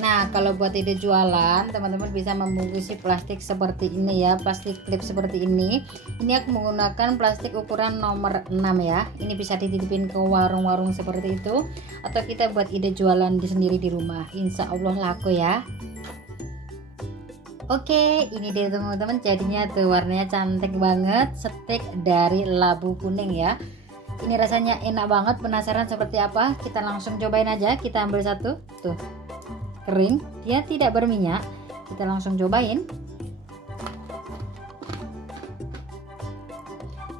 Nah, kalau buat ide jualan, teman-teman bisa membungkusi plastik seperti ini ya, plastik klip seperti ini. Ini aku menggunakan plastik ukuran nomor 6 ya. Ini bisa dititipin ke warung-warung seperti itu, atau kita buat ide jualan sendiri di rumah. Insya Allah laku ya. Oke, ini deh teman-teman, jadinya tuh warnanya cantik banget, stik dari labu kuning ya. Ini rasanya enak banget. Penasaran seperti apa? Kita langsung cobain aja. Kita ambil satu, tuh kering, dia tidak berminyak. Kita langsung cobain.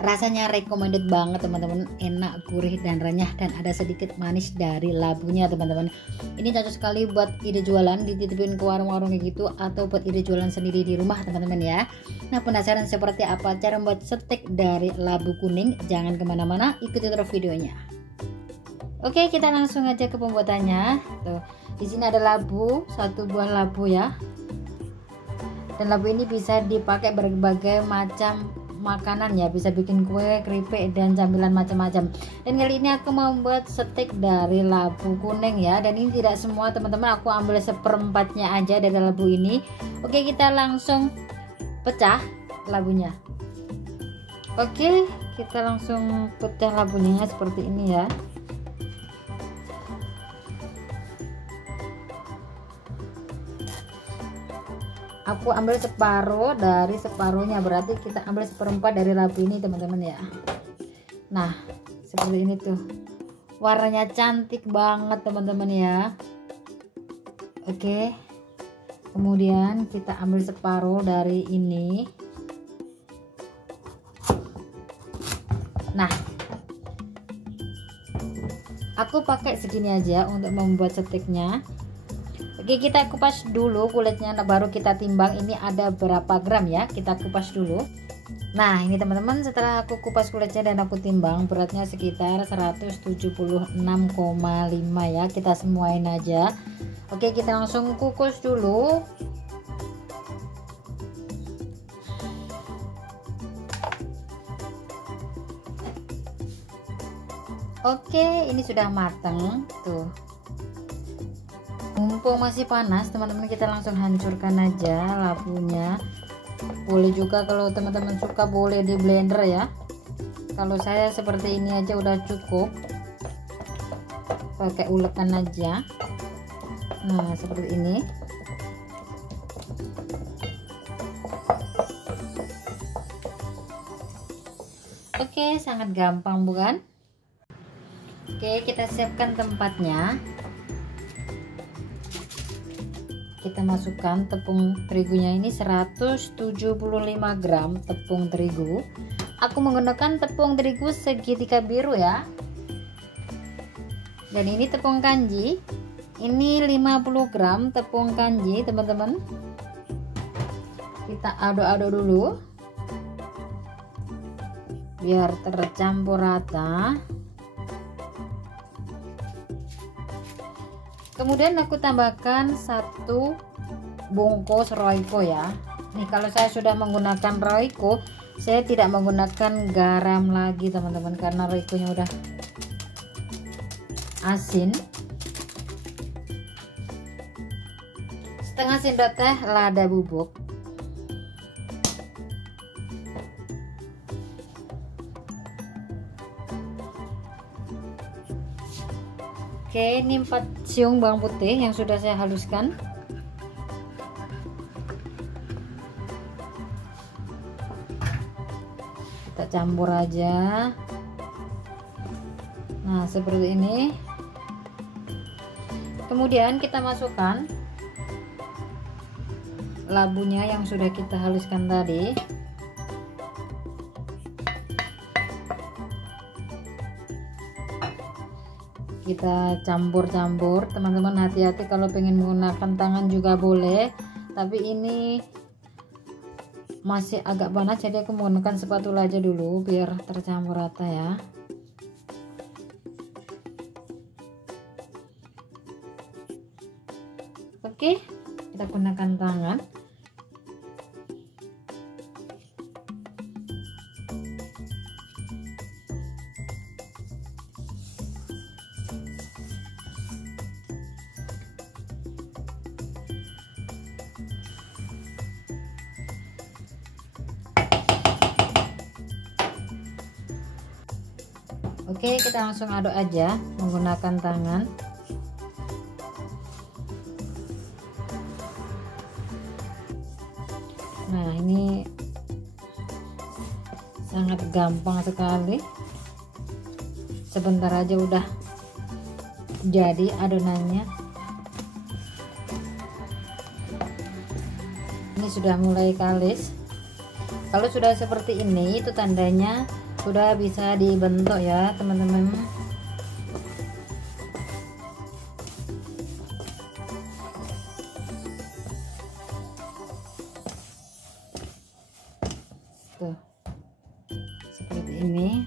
Rasanya recommended banget teman-teman, enak, gurih dan renyah, dan ada sedikit manis dari labunya teman-teman. Ini cocok sekali buat ide jualan, dititipin ke warung-warung kayak gitu, atau buat ide jualan sendiri di rumah teman-teman ya. Nah, penasaran seperti apa cara membuat stik dari labu kuning? Jangan kemana-mana, ikuti terus videonya. Oke, kita langsung aja ke pembuatannya. Tuh, di sini ada labu, satu buah labu ya. Dan labu ini bisa dipakai berbagai macam makanan ya, bisa bikin kue, keripik dan camilan macam-macam. Dan kali ini aku mau membuat stik dari labu kuning ya. Dan ini tidak semua teman-teman, aku ambil seperempatnya aja dari labu ini. Oke, kita langsung pecah labunya. Oke, kita langsung pecah labunya seperti ini ya. Aku ambil separuh dari separuhnya, berarti kita ambil seperempat dari labu ini teman-teman ya. Nah, seperti ini tuh, warnanya cantik banget teman-teman ya. Oke, kemudian kita ambil separuh dari ini. Nah, aku pakai segini aja untuk membuat stiknya. Oke, kita kupas dulu kulitnya, baru kita timbang ini ada berapa gram ya, kita kupas dulu. Nah, ini teman-teman, setelah aku kupas kulitnya dan aku timbang, beratnya sekitar 176,5 ya, kita semuain aja. Oke, kita langsung kukus dulu. Oke, ini sudah mateng tuh. Mumpung masih panas teman-teman, kita langsung hancurkan aja labunya. Boleh juga kalau teman-teman suka boleh di blender ya. Kalau saya seperti ini aja udah cukup, pakai ulekan aja. Nah, seperti ini. Oke, sangat gampang bukan? Oke, kita siapkan tempatnya. Kita masukkan tepung terigunya, ini 175 gram tepung terigu. Aku menggunakan tepung terigu segitiga biru ya. Dan ini tepung kanji, ini 50 gram tepung kanji teman-teman. Kita aduk-aduk dulu biar tercampur rata. Kemudian aku tambahkan satu bungkus Royco ya. Nih, kalau saya sudah menggunakan Royco, saya tidak menggunakan garam lagi teman-teman, karena Royco-nya udah asin. Setengah sendok teh lada bubuk. Oke, ini 4 siung bawang putih yang sudah saya haluskan. Kita campur aja. Nah, seperti ini. Kemudian kita masukkan labunya yang sudah kita haluskan tadi. Kita campur-campur teman-teman, hati-hati kalau pengen menggunakan tangan juga boleh, tapi ini masih agak panas jadi aku menggunakan spatula aja dulu biar tercampur rata ya. Oke, kita gunakan tangan. Oke, kita langsung aduk aja menggunakan tangan. Nah, ini sangat gampang sekali. Sebentar aja udah jadi adonannya. Ini sudah mulai kalis. Kalau sudah seperti ini, itu tandanya sudah bisa dibentuk ya teman-teman. Tuh, seperti ini.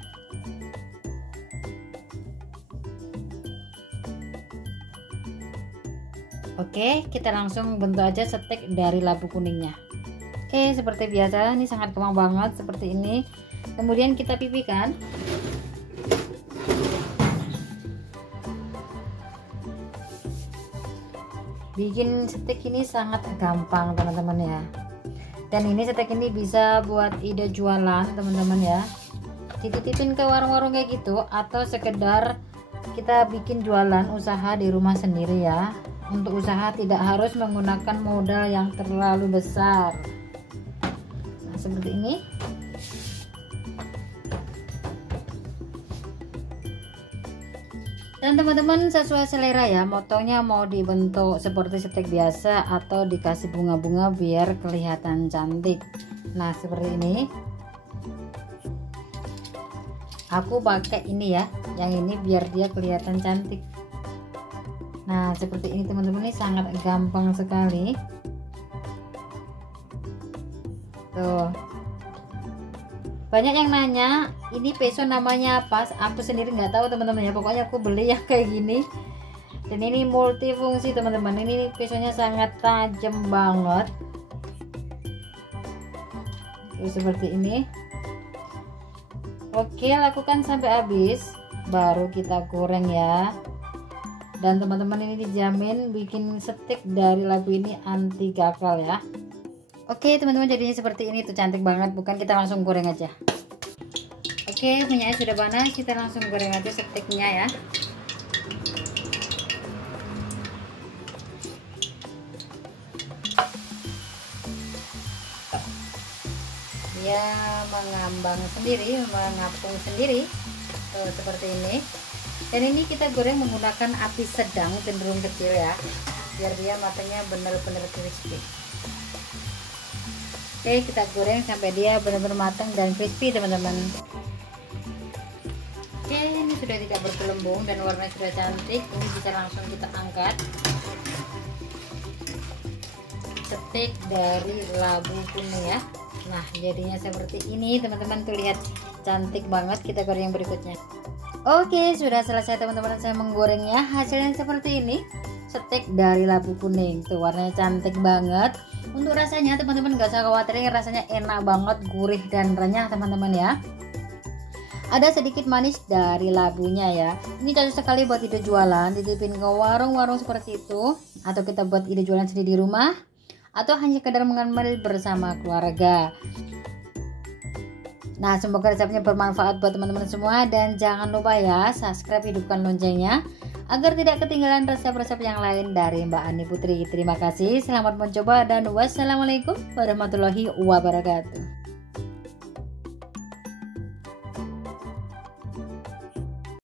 Oke, kita langsung bentuk aja stek dari labu kuningnya. Oke, seperti biasa, ini sangat gampang banget seperti ini. Kemudian kita pipihkan. Bikin stek ini sangat gampang teman-teman ya. Dan ini stek ini bisa buat ide jualan teman-teman ya. Dititipin ke warung-warung kayak gitu, atau sekedar kita bikin jualan usaha di rumah sendiri ya. Untuk usaha tidak harus menggunakan modal yang terlalu besar. Nah, seperti ini. Dan teman-teman sesuai selera ya, motonya mau dibentuk seperti stek biasa atau dikasih bunga-bunga biar kelihatan cantik. Nah, seperti ini. Aku pakai ini ya, yang ini biar dia kelihatan cantik. Nah, seperti ini teman-teman, ini sangat gampang sekali. Tuh. Banyak yang nanya, ini peso namanya apa? Aku sendiri nggak tahu teman-teman ya. Pokoknya aku beli ya kayak gini. Dan ini multifungsi teman-teman. Ini pesonya sangat tajam banget. Tuh, seperti ini. Oke, lakukan sampai habis. Baru kita goreng ya. Dan teman-teman, ini dijamin bikin stek dari labu ini anti gagal ya. Oke teman-teman, jadinya seperti ini tuh, cantik banget bukan? Kita langsung goreng aja. Oke, minyaknya sudah panas, kita langsung goreng aja steknya ya. Dia mengambang sendiri, mengapung sendiri tuh, seperti ini. Dan ini kita goreng menggunakan api sedang, cenderung kecil ya, biar dia matangnya benar-benar crispy. Oke, kita goreng sampai dia benar-benar matang dan crispy teman-teman. Oke, ini sudah tidak bergelembung dan warnanya sudah cantik. Ini bisa langsung kita angkat. Stek dari labu kuning ya. Nah, jadinya seperti ini teman-teman, tuh lihat cantik banget. Kita goreng yang berikutnya. Oke, sudah selesai teman-teman, saya menggorengnya. Hasilnya seperti ini, stek dari labu kuning. Tuh warnanya cantik banget. Untuk rasanya teman-teman gak usah khawatir, rasanya enak banget, gurih dan renyah teman-teman ya. Ada sedikit manis dari labunya ya. Ini cocok sekali buat ide jualan, dititipin ke warung-warung seperti itu, atau kita buat ide jualan sendiri di rumah, atau hanya sekedar mengambil bersama keluarga. Nah, semoga resepnya bermanfaat buat teman-teman semua, dan jangan lupa ya subscribe, hidupkan loncengnya agar tidak ketinggalan resep-resep yang lain dari Mbak Ani Putri. Terima kasih, selamat mencoba, dan wassalamualaikum warahmatullahi wabarakatuh.